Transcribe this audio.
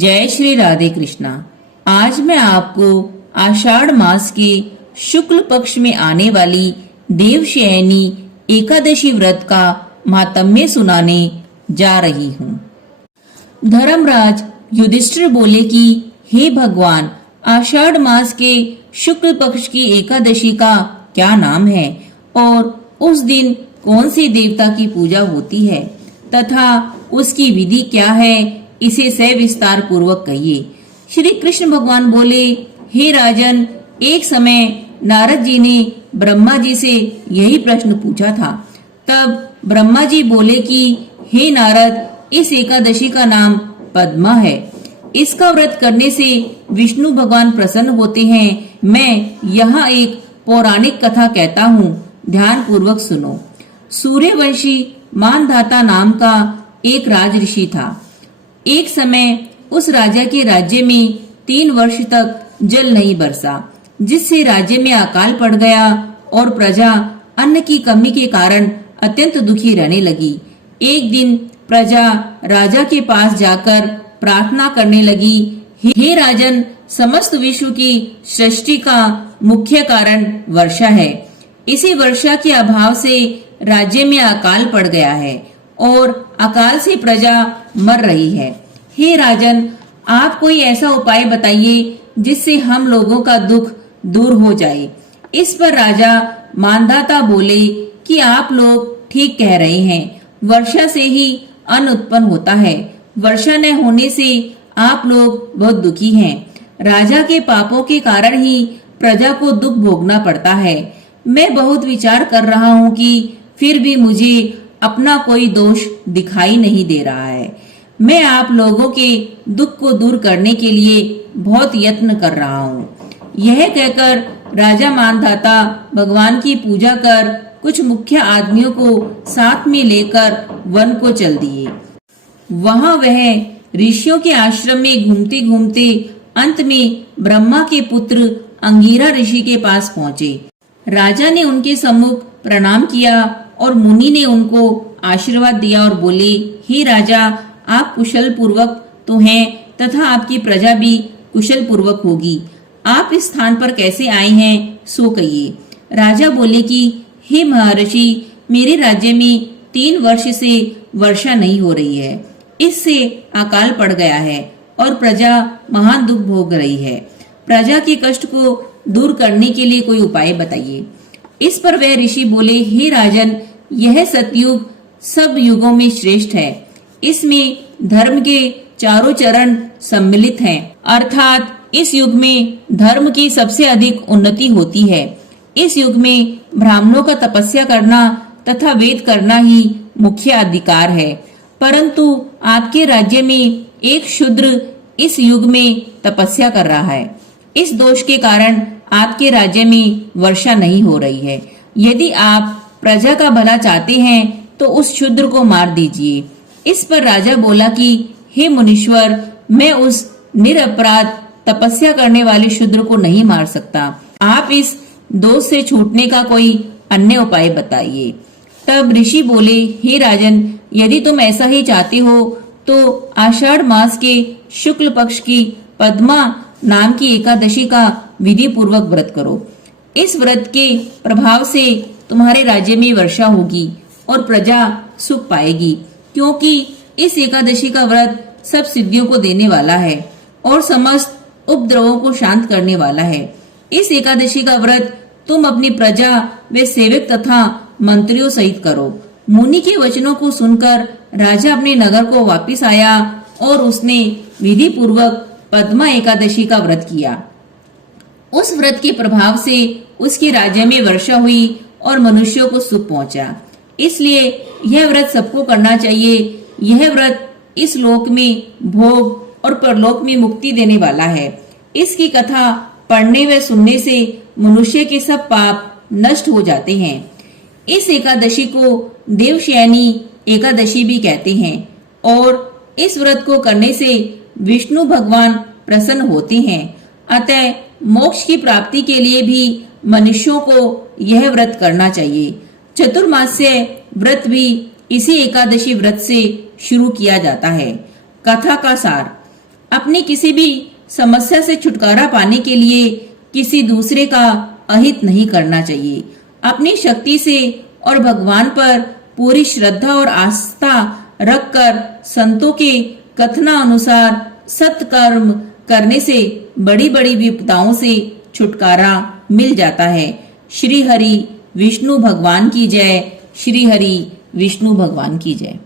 जय श्री राधे कृष्णा। आज मैं आपको आषाढ़ मास के शुक्ल पक्ष में आने वाली देवशयनी एकादशी व्रत का महात्म्य सुनाने जा रही हूँ। धर्मराज युधिष्ठिर बोले कि हे भगवान, आषाढ़ मास के शुक्ल पक्ष की एकादशी का क्या नाम है और उस दिन कौन से देवता की पूजा होती है तथा उसकी विधि क्या है, इसे सविस्तार पूर्वक कहिए। श्री कृष्ण भगवान बोले, हे राजन, एक समय नारद जी ने ब्रह्मा जी से यही प्रश्न पूछा था। तब ब्रह्मा जी बोले कि हे नारद, इस एकादशी का नाम पद्मा है। इसका व्रत करने से विष्णु भगवान प्रसन्न होते हैं। मैं यहाँ एक पौराणिक कथा कहता हूँ, ध्यान पूर्वक सुनो। सूर्यवंशी मानधाता नाम का एक राज ऋषि था। एक समय उस राजा के राज्य में 3 वर्ष तक जल नहीं बरसा, जिससे राज्य में अकाल पड़ गया और प्रजा अन्न की कमी के कारण अत्यंत दुखी रहने लगी। एक दिन प्रजा राजा के पास जाकर प्रार्थना करने लगी, हे राजन, समस्त विश्व की सृष्टि का मुख्य कारण वर्षा है। इसी वर्षा के अभाव से राज्य में अकाल पड़ गया है और अकाल से प्रजा मर रही है। हे राजन, आप कोई ऐसा उपाय बताइए जिससे हम लोगों का दुख दूर हो जाए। इस पर राजा मानधाता बोले कि आप लोग ठीक कह रहे हैं, वर्षा से ही अन्न उत्पन्न होता है। वर्षा न होने से आप लोग बहुत दुखी हैं। राजा के पापों के कारण ही प्रजा को दुख भोगना पड़ता है। मैं बहुत विचार कर रहा हूँ कि फिर भी मुझे अपना कोई दोष दिखाई नहीं दे रहा है। मैं आप लोगों के दुख को दूर करने के लिए बहुत यत्न कर रहा हूँ। यह कहकर राजा मानधाता भगवान की पूजा कर कुछ मुख्य आदमियों को साथ में लेकर वन को चल दिए। वहां वह ऋषियों के आश्रम में घूमते घूमते अंत में ब्रह्मा के पुत्र अंगिरा ऋषि के पास पहुँचे। राजा ने उनके सम्मुख प्रणाम किया और मुनि ने उनको आशीर्वाद दिया और बोले, हे राजा, आप कुशल पूर्वक तो हैं तथा आपकी प्रजा भी कुशल पूर्वक होगी। आप इस स्थान पर कैसे आए हैं, सो कहिए। राजा बोले कि हे महर्षि, मेरे राज्य में 3 वर्ष से वर्षा नहीं हो रही है। इससे अकाल पड़ गया है और प्रजा महान दुख भोग रही है। प्रजा के कष्ट को दूर करने के लिए कोई उपाय बताइए। इस पर वह ऋषि बोले, हे राजन, यह सतयुग सब युगों में श्रेष्ठ है। इसमें धर्म के चारों चरण सम्मिलित हैं, अर्थात इस युग में धर्म की सबसे अधिक उन्नति होती है। इस युग में ब्राह्मणों का तपस्या करना तथा वेद करना ही मुख्य अधिकार है। परंतु आपके राज्य में एक शूद्र इस युग में तपस्या कर रहा है। इस दोष के कारण आपके राज्य में वर्षा नहीं हो रही है। यदि आप प्रजा का भला चाहते हैं तो उस शूद्र को मार दीजिए। इस पर राजा बोला कि हे मुनीश्वर, मैं उस निरपराध तपस्या करने वाले शूद्र को नहीं मार सकता। आप इस दोष से छूटने का कोई अन्य उपाय बताइए। तब ऋषि बोले, हे राजन, यदि तुम ऐसा ही चाहते हो तो आषाढ़ मास के शुक्ल पक्ष की पद्मा नाम की एकादशी का विधि पूर्वक व्रत करो। इस व्रत के प्रभाव से तुम्हारे राज्य में वर्षा होगी और प्रजा सुख पाएगी, क्योंकि इस एकादशी का व्रत सब सिद्धियों को देने वाला है और समस्त उपद्रवों को शांत करने वाला है। इस एकादशी का व्रत तुम अपनी प्रजा व सेवक तथा मंत्रियों सहित करो। मुनि के वचनों को सुनकर राजा अपने नगर को वापस आया और उसने विधि पूर्वक पद्मा एकादशी का व्रत किया। उस व्रत के प्रभाव से उसके राज्य में वर्षा हुई और मनुष्यों को सुख पहुंचा। इसलिए यह व्रत सबको करना चाहिए। यह व्रत इस लोक में भोग और परलोक में मुक्ति देने वाला है। इसकी कथा पढ़ने व सुनने से मनुष्य के सब पाप नष्ट हो जाते हैं। इस एकादशी को देवशयनी एकादशी भी कहते हैं और इस व्रत को करने से विष्णु भगवान प्रसन्न होते हैं। अतः मोक्ष की प्राप्ति के लिए भी मनुष्यों को यह व्रत करना चाहिए। चतुर्मास्य व्रत भी इसी एकादशी व्रत से शुरू किया जाता है। कथा का सार, अपनी किसी भी समस्या से छुटकारा पाने के लिए किसी दूसरे का अहित नहीं करना चाहिए। अपनी शक्ति से और भगवान पर पूरी श्रद्धा और आस्था रखकर संतों के कथना अनुसार सत्कर्म करने से बड़ी बड़ी विपदाओं से छुटकारा मिल जाता है। श्री हरि विष्णु भगवान की जय। श्री हरि विष्णु भगवान की जय।